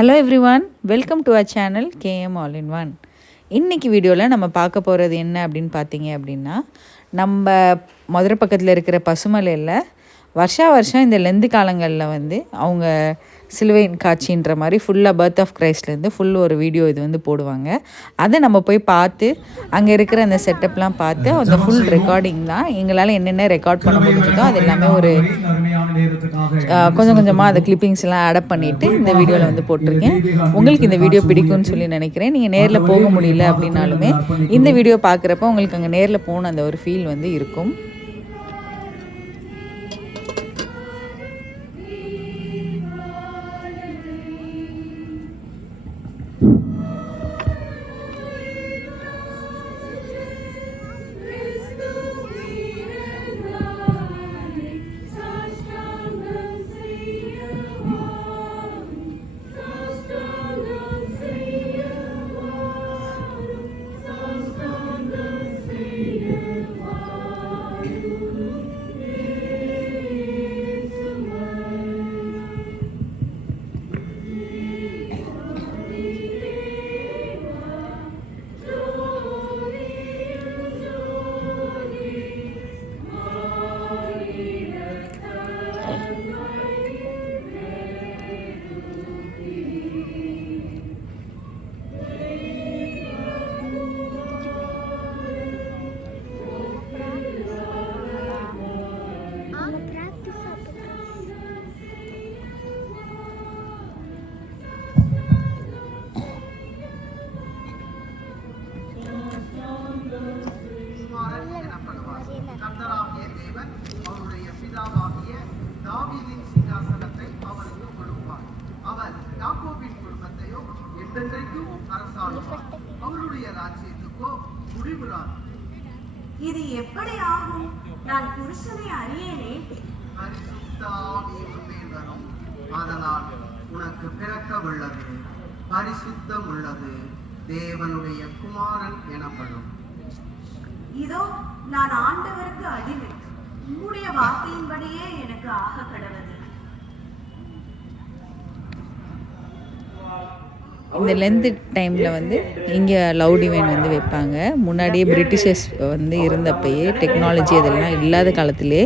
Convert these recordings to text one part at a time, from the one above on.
Hello everyone, welcome to our channel KM all in one. இன்றைக்கி வீடியோவில் நம்ம பார்க்க போகிறது என்ன அப்படின்னு பார்த்தீங்க அப்படின்னா, நம்ம மதுரை பக்கத்தில் இருக்கிற பசுமலையில் வருஷம் இந்த லெந்து காலங்களில் அவங்க சிலுவையின் காட்சின்ற மாதிரி ஃபுல்லாக பர்த் ஆஃப் கிரைஸ்ட்லேருந்து ஃபுல் ஒரு வீடியோ இது போடுவாங்க. அதை நம்ம போய் பார்த்து அங்கே இருக்கிற அந்த செட்டப்லாம் பார்த்து அந்த ஃபுல் ரெக்கார்டிங் தான். எங்களால் என்னென்ன ரெக்கார்ட் பண்ண முடிஞ்சதோ அது எல்லாமே ஒரு கொஞ்சமாக அந்த கிளிப்பிங்ஸ் எல்லாம் ஆட் பண்ணிவிட்டு இந்த வீடியோவில் போட்டிருக்கேன். உங்களுக்கு இந்த வீடியோ பிடிக்கும்னு சொல்லி நினைக்கிறேன். நீங்கள் நேரில் போக முடியல அப்படின்னாலுமே இந்த வீடியோ பார்க்குறப்ப உங்களுக்கு அங்கே நேரில் போன அந்த ஒரு ஃபீல் இருக்கும். இது எப்படி ஆகும்? நான் புருஷனை அறியேனே. அதனால் உனக்கு பிறக்க உள்ளது பரிசுத்தம் உள்ளது, தேவனுடைய குமாரன் எனப்படும். இதோ நான் ஆண்டவருக்கு அடிமை, உம்முடைய வார்த்தையின்படியே எனக்கு ஆக கடவுள். இந்த லென்த் டைமில் இங்கே லவ் டிவைன் வைப்பாங்க. முன்னாடியே பிரிட்டிஷர்ஸ் இருந்தப்பயே டெக்னாலஜி அதெல்லாம் இல்லாத காலத்திலே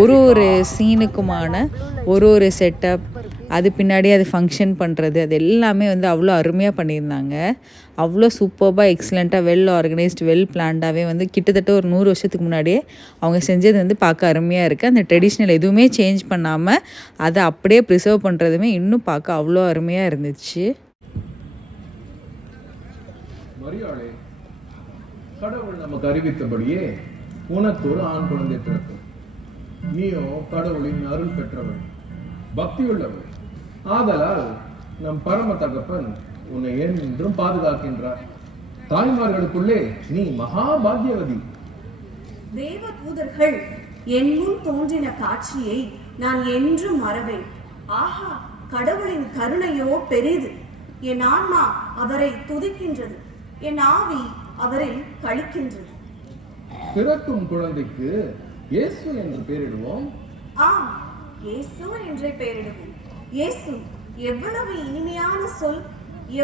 ஒரு சீனுக்குமான ஒரு செட்டப், அது பின்னாடி அது ஃபங்க்ஷன் பண்ணுறது, அது எல்லாமே அவ்வளோ அருமையாக பண்ணியிருந்தாங்க. அவ்வளோ சூப்பர்பாக எக்ஸலண்ட்டாக வெல் ஆர்கனைஸ்டு வெல் பிளான்டாகவே கிட்டத்தட்ட ஒரு 100 வருஷத்துக்கு முன்னாடியே அவங்க செஞ்சது பார்க்க அருமையாக இருக்குது. அந்த ட்ரெடிஷ்னல் எதுவுமே சேஞ்ச் பண்ணாமல் அதை அப்படியே ப்ரிசர்வ் பண்ணுறதுமே இன்னும் பார்க்க அவ்வளோ அருமையாக இருந்துச்சு. மரியாளே, கடவுள் நமக்கு அறிவித்தபடியே உனக்கு ஒரு ஆண் குழந்தை பிறக்கும். நீயோ கடவுளின் அருள் பெற்றவள், பக்தியுள்ளவள். ஆதலால் நம் பரம தகப்பன் உன்னை என்றும் பாதுகாக்கின்றார். தாய்மார்களுக்குள்ளே நீ மகாபாகியவதி. தேவ தூதர்கள் என் முன் தோன்றின காட்சியை நான் என்றும் மறவேன். ஆஹா, கடவுளின் கருணையோ பெரிது. என் ஆன்மா அவரை துதிக்கின்றது, என் ஆவி அவரில் கழிக்கின்றது. பிறக்கும் குழந்தைக்கு இயேசு என்று பெயரிடுவோம். ஆம், இயேசு என்றே பெயரிடுவோம். இயேசு எவ்வளவு இனிமையான சொல்,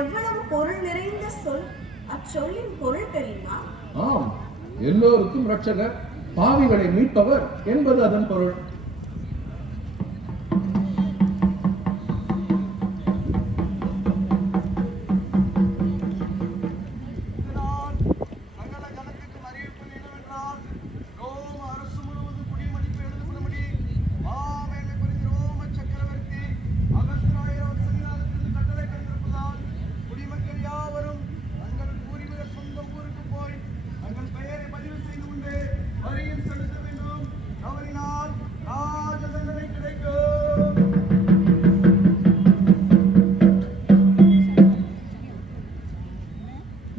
எவ்வளவு பொருள் நிறைந்த சொல். அச்சொல்லின் பொருள் தெரியுமா? ஆம், எல்லோருக்கும் இரட்சகர், பாவிகளை மீட்பவர் என்பது அதன் பொருள்.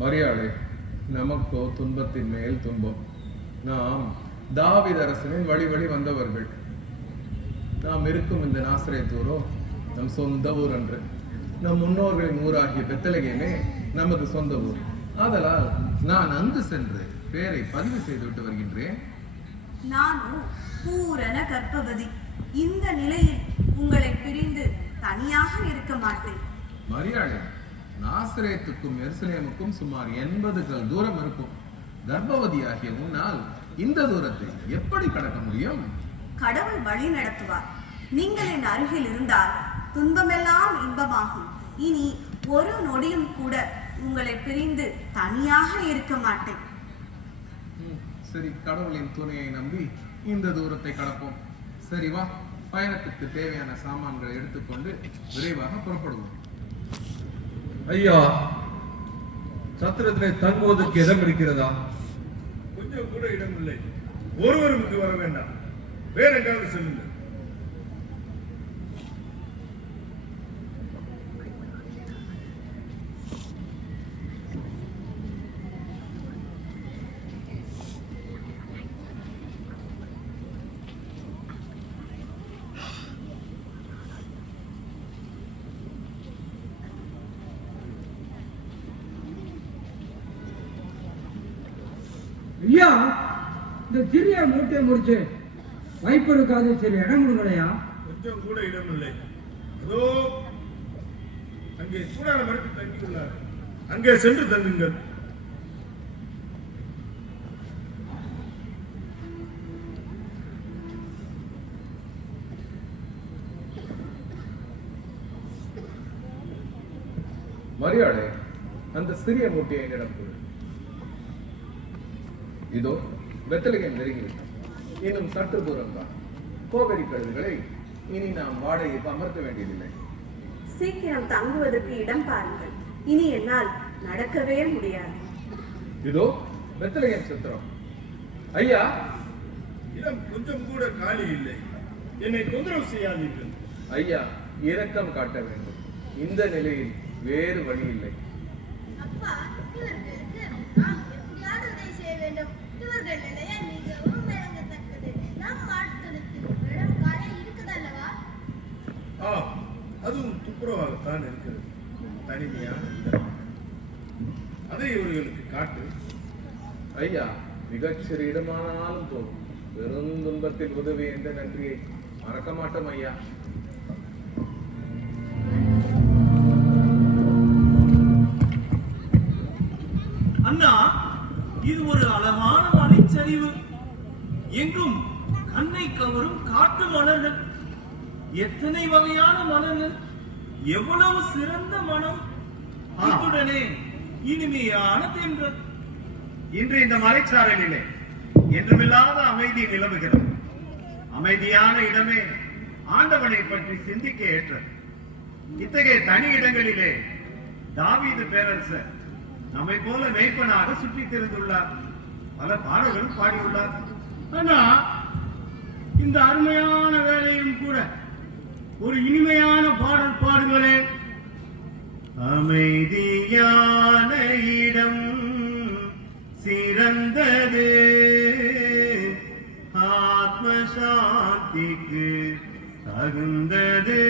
மரியாளே, நமக்கோ துன்பத்தின் மேல் துன்பம். நாம் தாவீது அரசனின் வழி வந்தவர்கள். நாம் இருக்கும் இந்த நாசரேத்தூரோ நம் சொந்த ஊர் அன்று. நம் முன்னோர்களின் ஊராகிய பெத்தலகேமே நமது சொந்த ஊர். ஆதலால் நான் அங்கு சென்று பேரை பதிவு செய்துவிட்டு வருகின்றேன். நானும் பூரண கர்ப்பவதி. இந்த நிலையில் உங்களை பிரிந்து தனியாக இருக்க மாட்டேன். மரியாதை, நாசரேத்துக்கும் எருசலேமுக்கும் சுமார் 80 கல் தூரம் இருக்கும். கர்ப்பவதியாகிய உன்னால் இந்த தூரத்தை எப்படி கடக்க முடியும்? கடவுள் வழி நடத்துவார். நீங்கள் என் அருகில் இருந்தால் துன்பமெல்லாம் இன்பமாகும். இனி ஒரு நொடியும் கூட உங்களை பிரிந்து தனியாக இருக்க மாட்டேன். சரி, கடவுளின் துணையை நம்பி இந்த தூரத்தை கடப்போம். சரி வா, பயணத்துக்கு தேவையான சாமான்களை எடுத்துக்கொண்டு விரைவாக புறப்படுவோம். ஐயா, சத்திரத்திலே தங்குவதற்கு இடம் இருக்கிறதா? கொஞ்சம் கூட இடம் இல்லை. ஒருவருக்கு வர வேண்டாம், வேற எங்காவது செல்லுங்கள். ஐயா, இந்த சிறிய மூட்டை முடிச்சு வைப்பதற்காக சரி இடம் கொடுக்கலையா? கொஞ்சம் கூட இடம் இல்லை. அதோ அங்கே சூடான மரத்தில் தங்கியுள்ளார்கள், அங்கே சென்று தங்குங்கள். மரியாதை, அந்த சிறிய மூட்டையை என்னிடம் கொடு. இதோ பெத்லகேம் நெருங்கிவிட்டோம். இன்னும் சற்று தூரம் தான். கோபரி கழுதுகளை இனி நாம் வாடகைக்கு அமர்த்த வேண்டியதில்லை. சீக்கிரம் தங்குவதற்கு இடம் பாருங்கள். இனி என்னால் நடக்கவே முடியாது. இதோ பெத்லகேம் சத்திரம். ஐயா, இடம் கொஞ்சம் கூட காலி இல்லை. என்னை தொந்தரவு செய்யாதீர்கள். ஐயா, இரக்கம் காட்ட வேண்டும். இந்த நிலையில் வேறு வழி இல்லை. அப்பா, இவர்களுக்கு நாம் எப்படியாவது உதவி செய்ய வேண்டும். இவர்கள் நிலையை மிகவும் இறங்கத்தக்கது. நம் மாட்டுக்கு இடம் காலை இருக்குதல்லவா? அதுவும் துப்புரவாகத்தான் இருக்கிறது. தனிமையான இடம். அதை இவர்களுக்கு காட்டு. ஐயா, மிகச்சிறு இடமானாலும் போதும். பெரும் துன்பத்தில் உதவி என்ற நன்றியை மறக்க மாட்டோம் ஐயா. அண்ணா, இது ஒரு அழகான மலைச்சரிவு. எங்கும் கண்ணை கவரும் காட்டு மலர்கள். எத்தனை வகையான மலர்கள், எவ்வளவு சிறந்த மனம். அத்துடனே இனிமையான தென்றல். இன்று இந்த மலைச்சாரலிலே என்றுமில்லாத அமைதி நிலவுகிறது. அமைதியான இடமே ஆண்டவனை பற்றி சிந்திக்க ஏற்றது. இத்தகைய தனி இடங்களிலே தாவீது பேரரசர் நம்மை போல மேய்ப்பனாக சுற்றித் திரிந்துள்ளார். பல பாடல்களும் பாடியுள்ளார். அண்ணா, இந்த அருமையான வேலையும் கூட ஒரு இனிமையான பாடல் பாடுங்களே. அமைதியான இடம் சிறந்தது, ஆத்ம சாந்திக்கு தகுந்தது.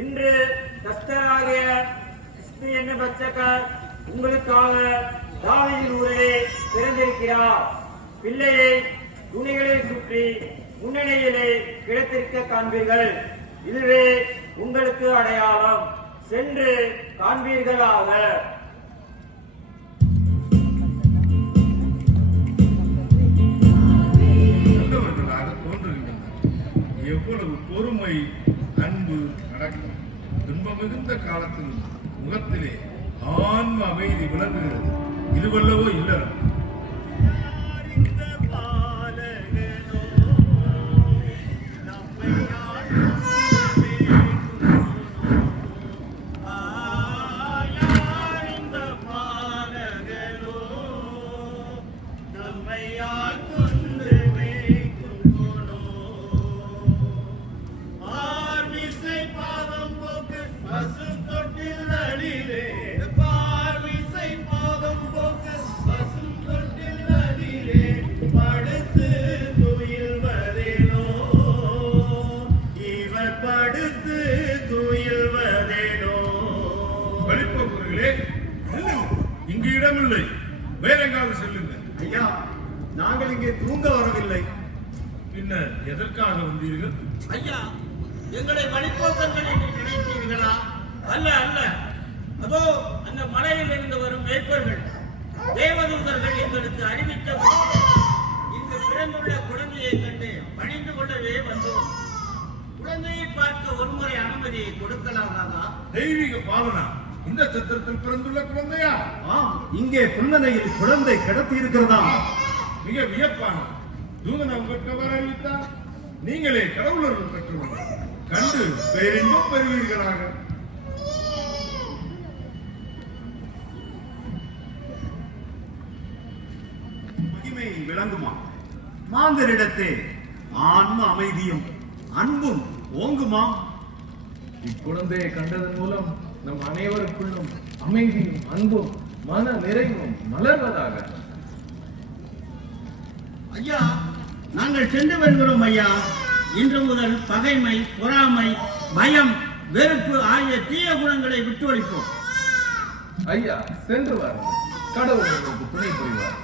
இன்று கஸ்தராகிய என்ன பச்சகர் உங்களுக்காக தாவீது ஊரிலே பிறந்திருக்கிறார். பிள்ளையை துணிகளை சுற்றி முன்னணியிலே கிடத்திருக்க காண்பீர்கள். இதுவே உங்களுக்கு அடையாளம். சென்று காண்பீர்களாக. நல்லவர்களாக தோன்றுகின்றனர். எவ்வளவு பொறுமை, அன்பு, அடக்கம். துன்பம் மிகுந்த காலத்தில் முகத்திலே ஆன்ம அமைதி விளங்குகிறது. இதுவல்லவோ இல்லறம். இங்கு இடமில்லை, வேற எங்காவது செல்லுங்கள். ஐயா, நாங்கள் இங்கே தூங்க வரவில்லை. பின்னர் எதற்காக வந்தீர்கள்? ஐயா, எங்களை வழிபோக்கர்கள் என்று நினைத்தீர்களா? அல்ல அல்ல. அதோ அந்த மலையில் இருந்து வரும் மேய்ப்பர்கள் தேவதூதர்கள் எங்களுக்கு அறிவித்தபடி இங்கு பிறந்துள்ள குழந்தையை கண்டு பணிந்து கொள்ளவே வந்தோம். குழந்தையை பார்க்க ஒருமுறை அனுமதியை கொடுக்கலாமா? தெய்வீக பாவனா, இந்த சத்திரத்தில் பிறந்துள்ள குழந்தையா? இங்கே புன்னனையில் குழந்தை கிடத்தி இருக்கிறதா? மிக வியப்பான தூதன் உங்களுக்கு வர அறிவித்தார். நீங்களே கடவுளர்கள் பெற்றுள்ளனர். கண்டு பேரின்பம் பெறுவீர்களாக. மகிமை விளங்குமா? மாந்தரிடத்தே ஆன்ம அமைதியும் அன்பும் ஓங்குமா? இக்குழந்தையை கண்டதன் மூலம் நம் அனைவருக்குள்ளும் அமைதியும் அன்பும் மன நிறைவும் மலர்வதாக. ஐயா, நாங்கள் சென்று வருகிறோம் ஐயா. இன்று முதல் பகைமை, பொறாமை, பயம், வெறுப்பு ஆகிய தீய குணங்களை விட்டு ஒழிப்போம். ஐயா, சென்று வாருங்கள். கடவுள் உங்களுக்கு துணை புரிவார்.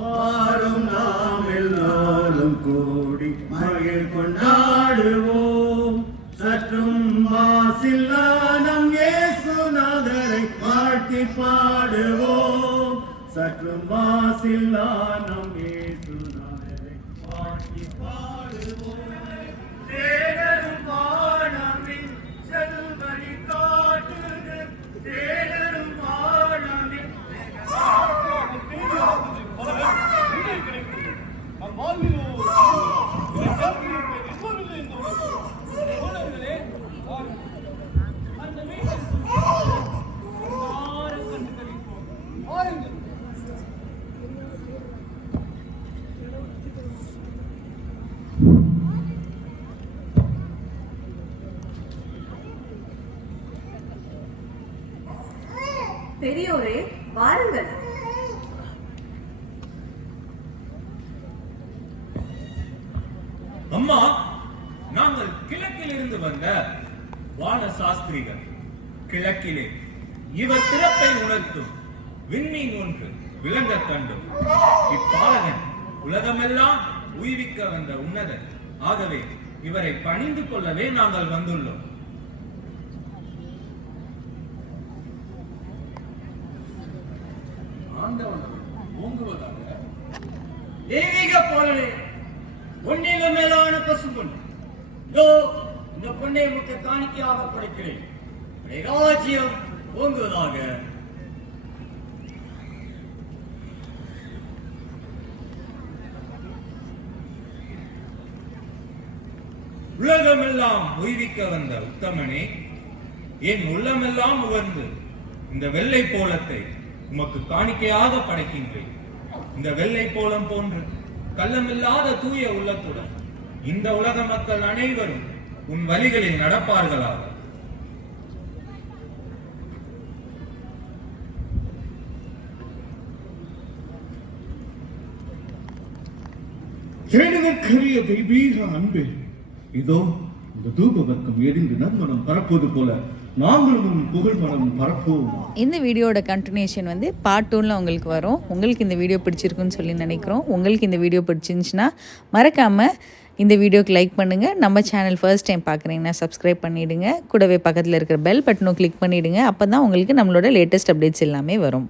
வாரும் நாம் எல்லாரும் கூடி மகிழ் கொண்டாடுவோம். சற்றும் மாசில்லா நம் இயேசுநாதரை வாழ்த்தி பாடுவோம். சற்றும் மாசில்லா நம் இயேசுநாதரை வாழ்த்தி பாடுவோம். தேடரும் வானமின் செல்வழி காட்டுது. தேடரும் வானமின் பெரியோரே, வாருங்கள். அம்மா, நாங்கள் கிழக்கில் இருந்து வந்த வான சாஸ்திரிகள். கிழக்கிலே இவர் திறப்பை உணர்த்தும் விண்மீன் ஒன்று விளங்க கண்டும். இப்பாலகன் உலகமெல்லாம் உயிர்விக்க வந்த உன்னதன். ஆகவே இவரை பணிந்து கொள்ளவே நாங்கள் வந்துள்ளோம். ஆண்டவன் ஓங்குவதாக. தெய்வீக பாலனே, பொன்னில மேலான பசும்பொன், இதோ இந்த பொன்னை முக்க காணிக்கையாக படைக்கிறேன். ராஜ்யம் ஓங்குவதாக. உலகமெல்லாம் உய்விக்க வந்த உத்தமனே, என் உள்ளமெல்லாம் உவர்ந்து இந்த வெள்ளை போலத்தை உமக்கு காணிக்கையாக படைக்கின்றேன். இந்த வெள்ளை போலம் போன்று கள்ளமில்லாத தூய உள்ளத்துடன் இந்த உலக மக்கள் அனைவரும் உன் வழிகளில் நடப்பார்களாக. தேடுதற்கரிய தெய்வீக அன்பே, இதோ இந்த தூப வர்க்கம் எரிந்து நன்மனம் பரப்புவது போல நாங்களும் புகழ் மனம் பரப்போம். இந்த வீடியோட கண்டினியூஷன் வந்து பார்ட் 2ல உங்களுக்கு வரும். உங்களுக்கு இந்த வீடியோ பிடிச்சிருக்குன்னு சொல்லி நினைக்கிறோம். உங்களுக்கு இந்த வீடியோ பிடிச்சிருந்துச்சுன்னா மறக்காமல் இந்த வீடியோக்கு லைக் பண்ணுங்கள். நம்ம சேனல் ஃபர்ஸ்ட் டைம் பார்க்குறீங்கன்னா சப்ஸ்கிரைப் பண்ணிவிடுங்க. கூடவே பக்கத்தில் இருக்கிற பெல் பட்டனும் கிளிக் பண்ணிவிடுங்க. அப்போ தான் உங்களுக்கு நம்மளோட லேட்டஸ்ட் அப்டேட்ஸ் எல்லாமே வரும்.